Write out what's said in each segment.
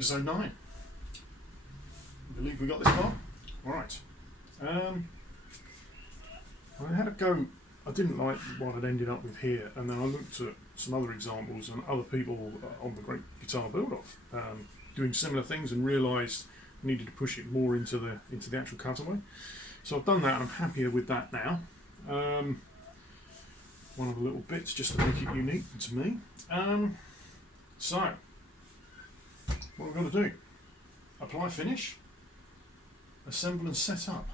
episode 9. I believe we got this far. Right. I had a go. I didn't like what I'd ended up with here, and then I looked at some other examples and other people on the Great Guitar Build-Off doing similar things, and realised I needed to push it more into the actual cutaway. So I've done that, and I'm happier with that now. One of the little bits just to make it unique to me. So what we're going to do: apply finish, assemble and set up.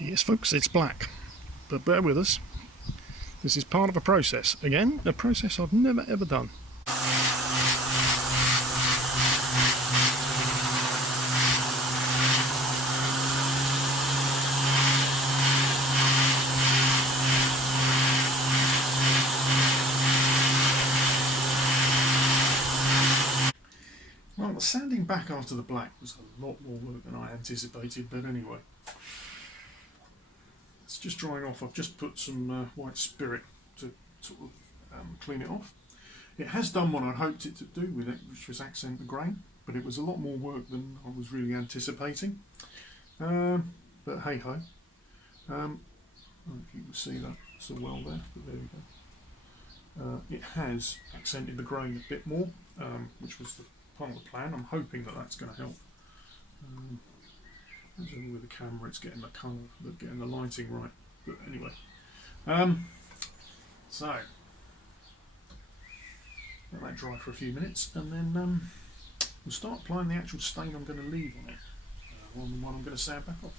Yes folks, it's black, but bear with us. This is part of a process. Again, a process I've never ever done. Well, the sanding back after the black was a lot more work than I anticipated, but anyway. It's just drying off. I've just put some white spirit to sort of clean it off. It has done what I hoped it to do with it, which was accent the grain, but it was a lot more work than I was really anticipating. But hey ho. I don't know if you can see that so well there, but there we go. It has accented the grain a bit more, which was part of the plan. I'm hoping that that's going to help. With the camera, it's getting the colour, but getting the lighting right. But anyway, so let that dry for a few minutes, and then we'll start applying the actual stain I'm going to leave on it, on the one I'm going to sand back off.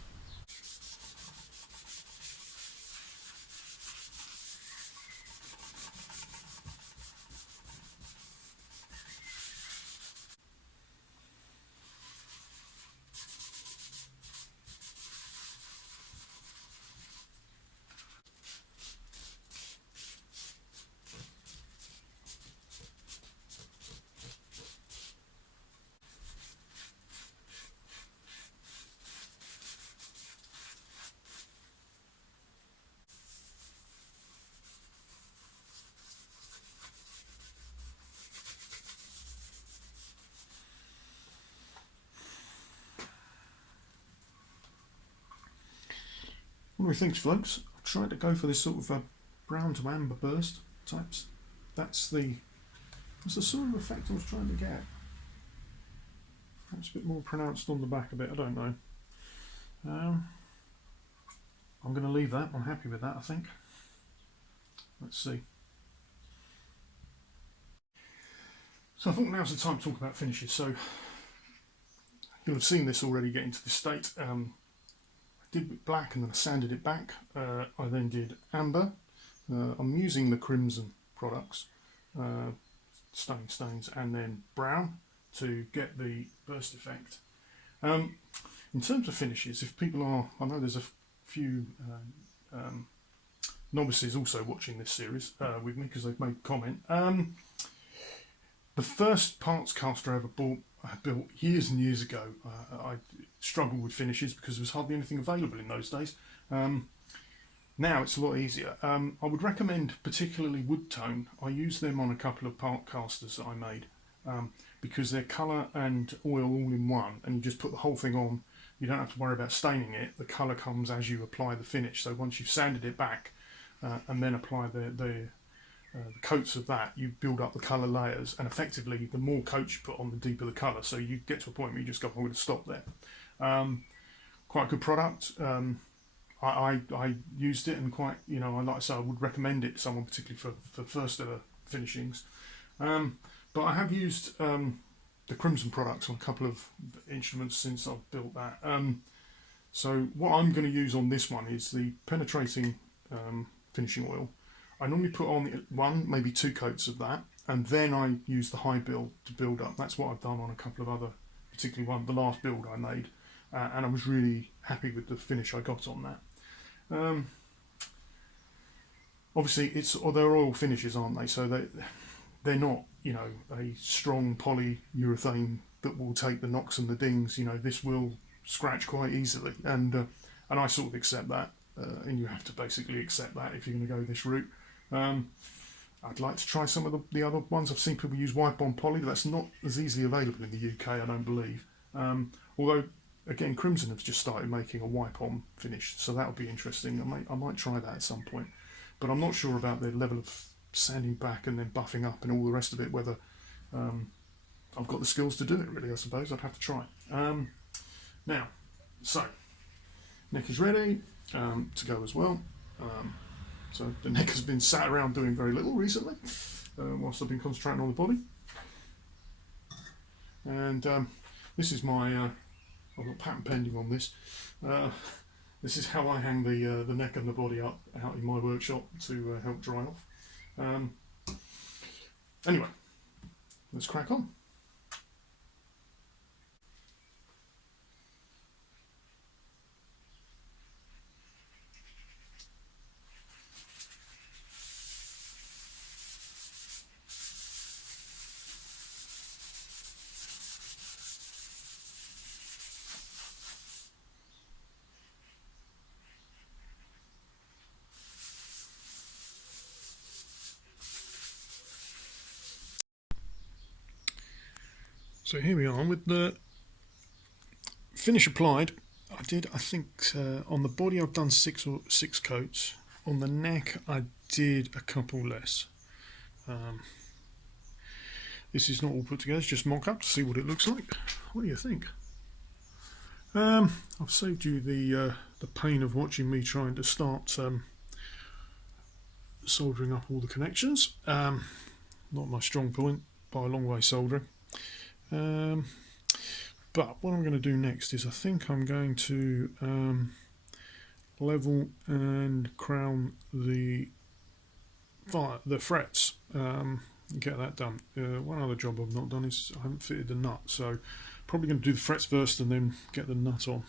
What do we think, folks? I've tried to go for this sort of a brown to amber burst types. That's the sort of effect I was trying to get. Perhaps a bit more pronounced on the back a bit, I don't know. I'm going to leave that. I'm happy with that, I think. Let's see. So I thought now's the time to talk about finishes. So you'll have seen this already getting to this state. Did black and then I sanded it back. I then did amber. I'm using the crimson products, stains, and then brown to get the burst effect. In terms of finishes, if people are, I know there's a few novices also watching this series with me because they've made a comment. The first parts caster I ever built years and years ago, I struggled with finishes because there was hardly anything available in those days. Now it's a lot easier. I would recommend particularly wood tone. I use them on a couple of part casters that I made because they're colour and oil all in one, and you just put the whole thing on. You don't have to worry about staining it. The colour comes as you apply the finish. So once you've sanded it back and then apply the coats of that, you build up the colour layers, and effectively the more coats you put on, the deeper the colour. So you get to a point where you just go, I'm going to stop there. Quite a good product. I used it, and quite, you know, like I say, I would recommend it to someone, particularly for first ever finishings. But I have used the Crimson products on a couple of instruments since I've built that. So what I'm going to use on this one is the penetrating finishing oil. I normally put on one, maybe two coats of that, and then I use the high build to build up. That's what I've done on a couple of other, particularly the last build I made, and I was really happy with the finish I got on that. Obviously, they're oil finishes, aren't they? So they're not you know, a strong polyurethane that will take the knocks and the dings, you know, this will scratch quite easily, and I sort of accept that, and you have to basically accept that if you're going to go this route. I'd like to try some of the other ones. I've seen people use wipe on poly, but that's not as easily available in the UK, I don't believe. Although, again, Crimson have just started making a wipe on finish, so that would be interesting. I might try that at some point, but I'm not sure about the level of sanding back and then buffing up and all the rest of it, whether I've got the skills to do it, really. I suppose I'd have to try. Now, so neck is ready to go as well. So the neck has been sat around doing very little recently, whilst I've been concentrating on the body. And this is my, I've got patent pending on this. This is how I hang the neck and the body up out in my workshop to help dry off. Anyway, let's crack on. So here we are with the finish applied. I think on the body I've done six coats. On the neck I did a couple less. This is not all put together, it's just mock up to see what it looks like. What do you think? I've saved you the pain of watching me trying to start soldering up all the connections. Not my strong point by a long way, soldering. But what I'm going to do next is I think I'm going to level and crown the frets, get that done. One other job I've not done is I haven't fitted the nut, so probably going to do the frets first and then get the nut on.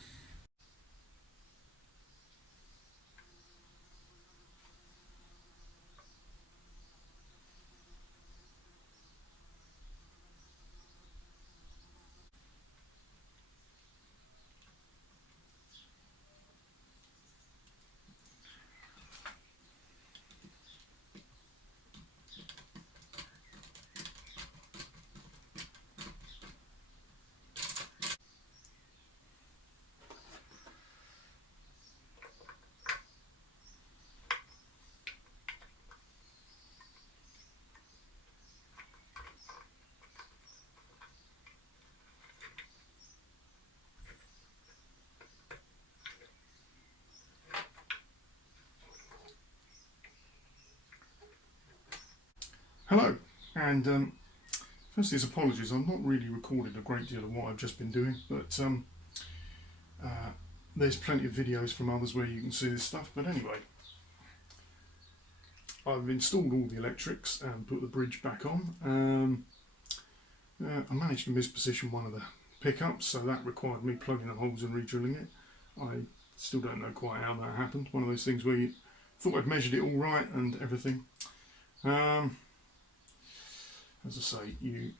Hello, and firstly, as apologies, I've not really recorded a great deal of what I've just been doing, but there's plenty of videos from others where you can see this stuff. But anyway, I've installed all the electrics and put the bridge back on. I managed to misposition one of the pickups, so that required me plugging the holes and re-drilling it. I still don't know quite how that happened. One of those things where you thought I'd measured it all right and everything. As I say, you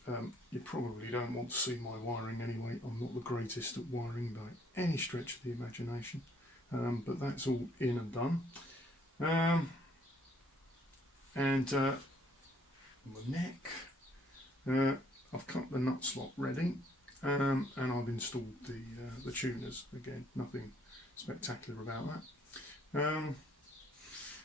probably don't want to see my wiring anyway. I'm not the greatest at wiring by any stretch of the imagination, but that's all in and done. And on the neck, I've cut the nut slot ready, and I've installed the tuners. Again, nothing spectacular about that.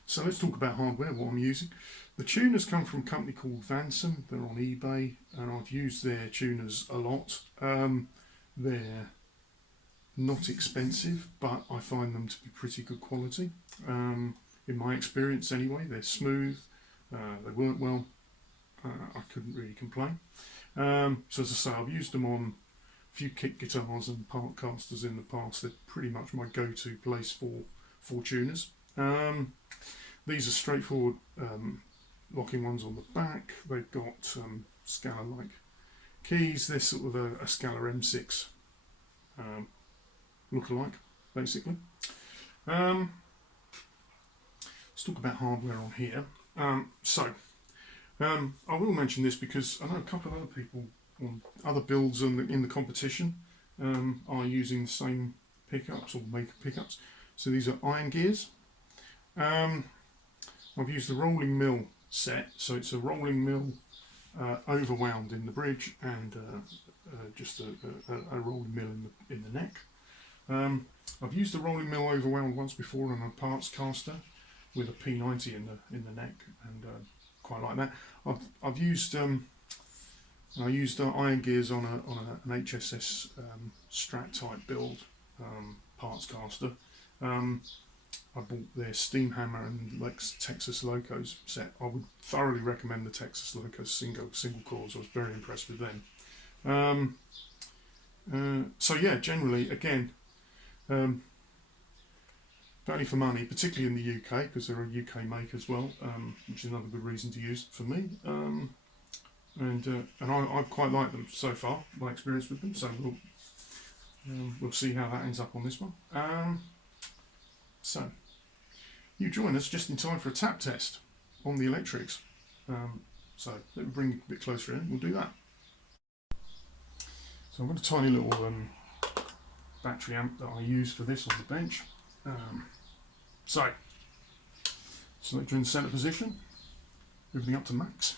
So let's talk about hardware, what I'm using. The tuners come from a company called Vanson. They're on eBay, and I've used their tuners a lot. They're not expensive, but I find them to be pretty good quality. In my experience anyway, they're smooth, they work well, I couldn't really complain. So as I say, I've used them on a few kick guitars and part casters in the past. They're pretty much my go-to place for tuners. These are straightforward locking ones on the back. They've got Scala-like keys. They're sort of a Scala M6 look-alike, basically. Let's talk about hardware on here. So I will mention this because I know a couple of other people on other builds in the competition are using the same pickups or maker pickups. So these are iron gears. I've used the rolling mill set, so it's a rolling mill overwound in the bridge and just a rolling mill in the neck. I've used the rolling mill overwound once before on a parts caster with a P90 in the neck, and quite like that. I've used I used iron gears on an HSS Strat type build parts caster. I bought their Steam Hammer and Texas Locos set. I would thoroughly recommend the Texas Locos single cores. I was very impressed with them. So yeah, generally, again, value for money, particularly in the UK, because they're a UK make as well, which is another good reason to use for me. And I quite like them so far, my experience with them. So we'll see how that ends up on this one. So you join us just in time for a tap test on the electrics. So let me bring you a bit closer in. We'll do that. So I've got a tiny little battery amp that I use for this on the bench. So selector in the centre position, everything up to max.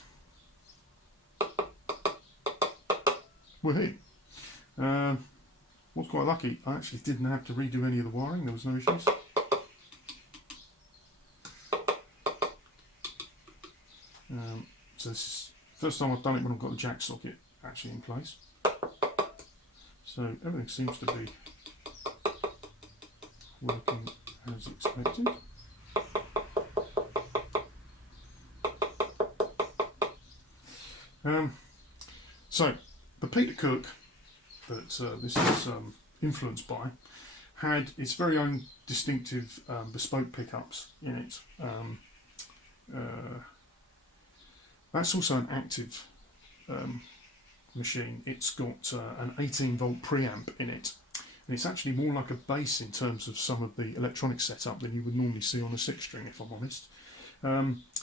Woohoo! Was quite lucky. I actually didn't have to redo any of the wiring. There was no issues. So this is the first time I've done it when I've got the jack socket actually in place. So everything seems to be working as expected. So the Peter Cook that this is influenced by had its very own distinctive bespoke pickups in it. That's also an active machine. It's got an 18 volt preamp in it, and it's actually more like a bass in terms of some of the electronic setup than you would normally see on a 6-string, if I'm honest.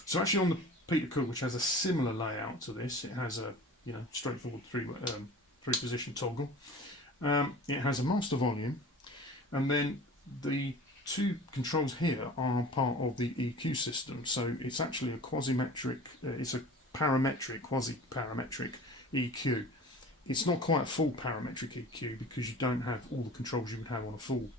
So actually on the Peter Cook, which has a similar layout to this, it has a straightforward three position toggle. It has a master volume, and then the two controls here are part of the EQ system. So it's actually a quasi-metric, it's a parametric, quasi-parametric EQ. It's not quite a full parametric EQ because you don't have all the controls you would have on a full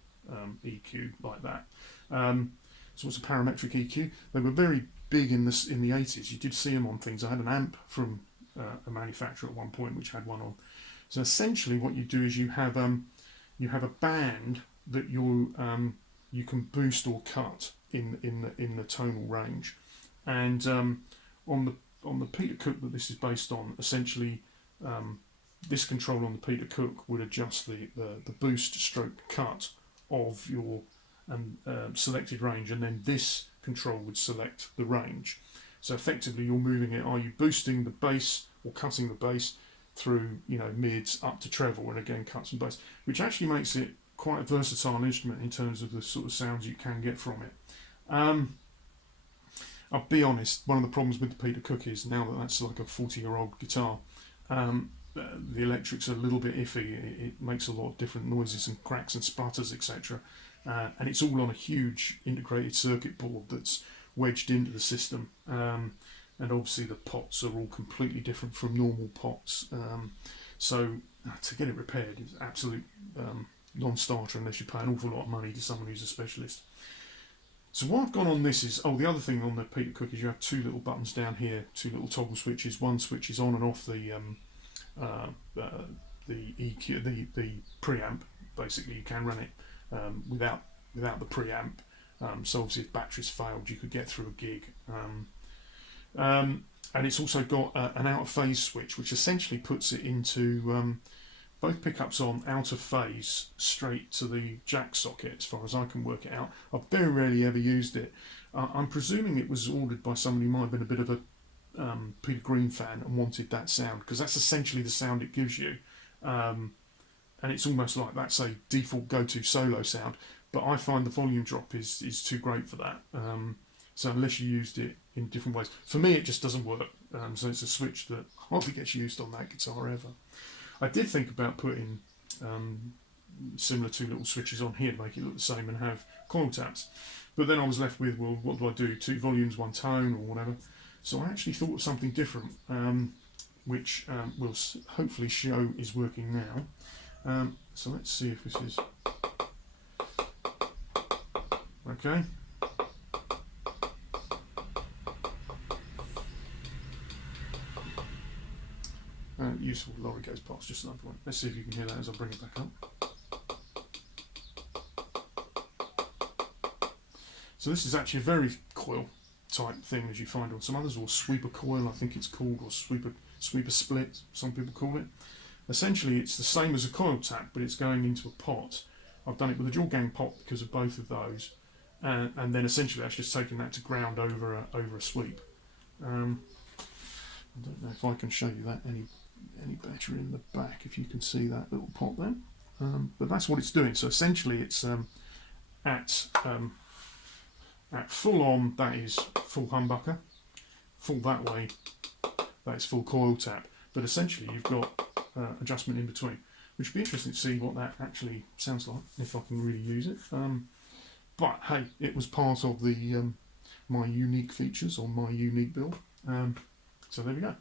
EQ like that. So it's a parametric EQ. They were very big in the 80s. You did see them on things. I had an amp from a manufacturer at one point which had one on. So essentially, what you do is you have a band that you can boost or cut in the tonal range, and on the Peter Cook that this is based on, essentially this control on the Peter Cook would adjust the boost stroke cut of your selected range, and then this control would select the range. So effectively, you're moving it. Are you boosting the bass or cutting the bass through mids up to treble, and again cuts and bass, which actually makes it quite a versatile instrument in terms of the sort of sounds you can get from it. I'll be honest, one of the problems with the Peter Cook is now that that's like a 40-year-old guitar, the electrics are a little bit iffy. It makes a lot of different noises and cracks and sputters, etc. And it's all on a huge integrated circuit board that's wedged into the system. And obviously the pots are all completely different from normal pots. So to get it repaired is absolute non-starter unless you pay an awful lot of money to someone who's a specialist. So what I've gone on this is, the other thing on the Peter Cook is you have two little buttons down here, two little toggle switches. One switch is on and off the EQ, the preamp. Basically, you can run it without the preamp. So obviously, if batteries failed, you could get through a gig. And it's also got an out of phase switch, which essentially puts it into both pickups on out of phase straight to the jack socket, as far as I can work it out. I've very rarely ever used it. I'm presuming it was ordered by somebody who might have been a bit of a Peter Green fan and wanted that sound, because that's essentially the sound it gives you. And it's almost like that's a default go-to solo sound, but I find the volume drop is too great for that. So unless you used it in different ways. For me, it just doesn't work. So it's a switch that hardly gets used on that guitar ever. I did think about putting similar two little switches on here to make it look the same and have coil taps. But then I was left with, well, what do I do? 2 volumes, 1 tone, or whatever. So I actually thought of something different, which will hopefully show is working now. So let's see if this is okay. Useful lorry goes past just another point. Let's see if you can hear that as I bring it back up. So this is actually a very coil type thing as you find on some others, or sweeper coil I think it's called, or sweeper split some people call it. Essentially it's the same as a coil tap, but it's going into a pot. I've done it with a dual gang pot because of both of those, and then essentially that's just taking that to ground over a sweep. I don't know if I can show you that any better in the back, if you can see that little pot there, but that's what it's doing. So essentially it's at full on, that is full humbucker, full that way, that is full coil tap, but essentially you've got adjustment in between, which would be interesting to see what that actually sounds like if I can really use it. But hey, it was part of the my unique features on my unique build, so there we go.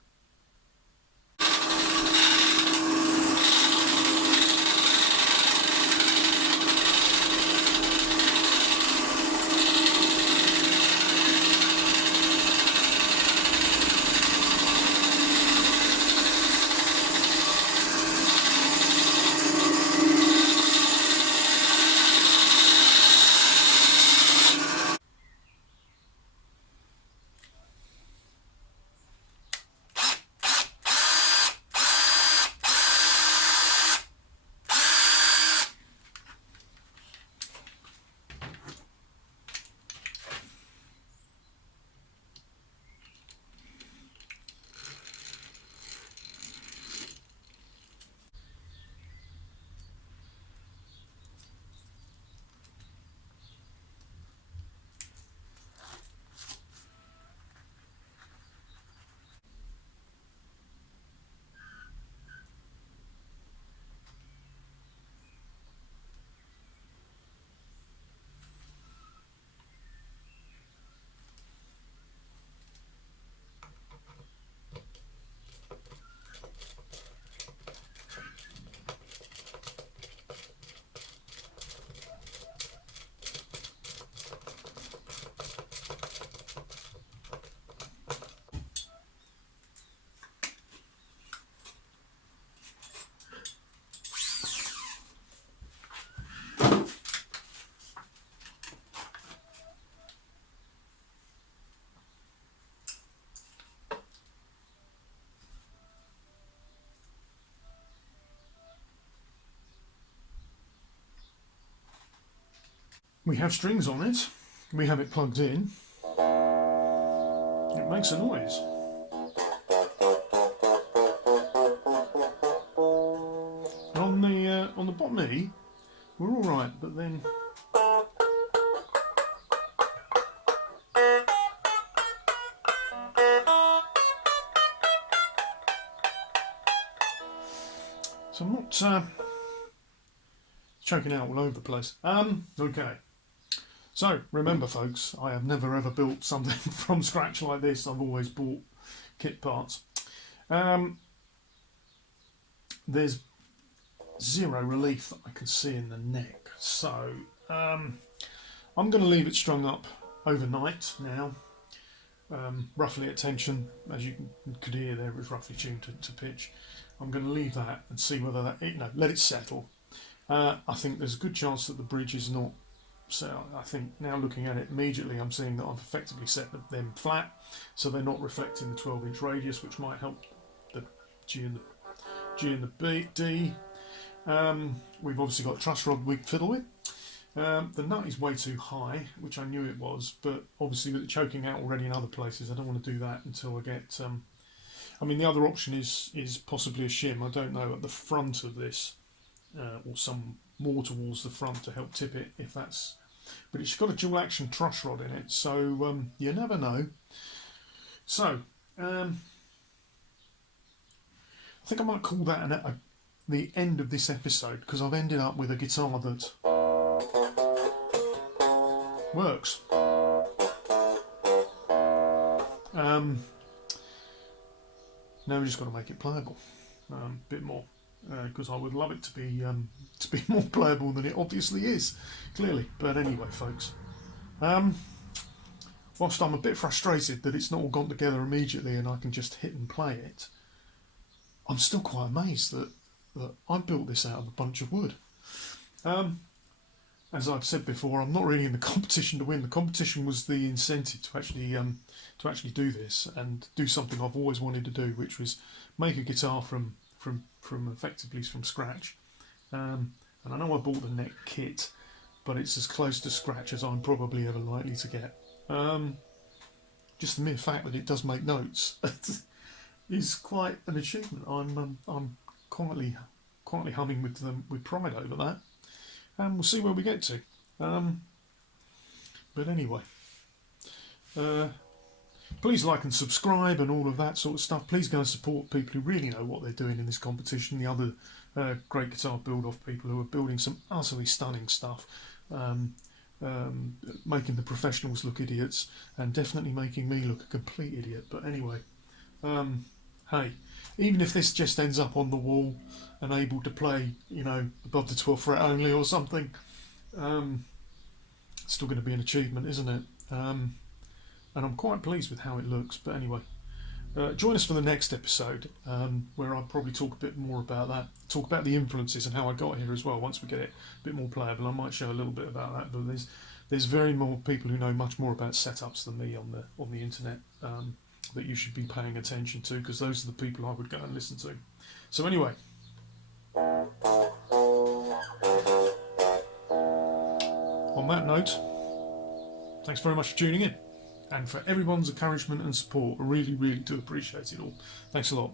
We have strings on it, we have it plugged in, it makes a noise. On the bottom E, we're alright, but then so I'm not choking out all over the place. Okay. So remember folks, I have never ever built something from scratch like this. I've always bought kit parts. There's zero relief that I can see in the neck, so I'm going to leave it strung up overnight now, roughly at tension, as you could hear there, it was roughly tuned to pitch. I'm going to leave that and see whether that, let it settle. I think there's a good chance that the bridge is not. So I think now looking at it immediately, I'm seeing that I've effectively set them flat, so they're not reflecting the 12-inch radius, which might help the G and the D. We've obviously got a truss rod we fiddle with. The nut is way too high, which I knew it was, but obviously with it choking out already in other places, I don't want to do that until I get. I mean, the other option is possibly a shim. I don't know, at the front of this, or some more towards the front to help tip it, if that's. But it's got a dual action truss rod in it, so you never know. So, I think I might call that the end of this episode, because I've ended up with a guitar that works. Now we just got to make it playable a bit more, because I would love it to be more playable than it obviously is, clearly. But anyway, folks, whilst I'm a bit frustrated that it's not all gone together immediately and I can just hit and play it, I'm still quite amazed that I built this out of a bunch of wood. As I've said before, I'm not really in the competition to win. The competition was the incentive to actually do this and do something I've always wanted to do, which was make a guitar from effectively from scratch. And I know I bought the neck kit, but it's as close to scratch as I'm probably ever likely to get. Just the mere fact that it does make notes is quite an achievement. I'm quietly humming with pride over that. And we'll see where we get to. But anyway, please like and subscribe and all of that sort of stuff. Please go and support people who really know what they're doing in this competition. The other great guitar build-off people who are building some utterly stunning stuff, making the professionals look idiots and definitely making me look a complete idiot. But anyway, hey, even if this just ends up on the wall and able to play, above the 12th fret only or something, it's still going to be an achievement, isn't it? And I'm quite pleased with how it looks. But anyway, join us for the next episode, where I'll probably talk a bit more about that, talk about the influences and how I got here as well. Once we get it a bit more playable, I might show a little bit about that. But there's very more people who know much more about setups than me on the internet, that you should be paying attention to, because those are the people I would go and listen to. So anyway, on that note, thanks very much for tuning in, and for everyone's encouragement and support. I really, really do appreciate it all. Thanks a lot.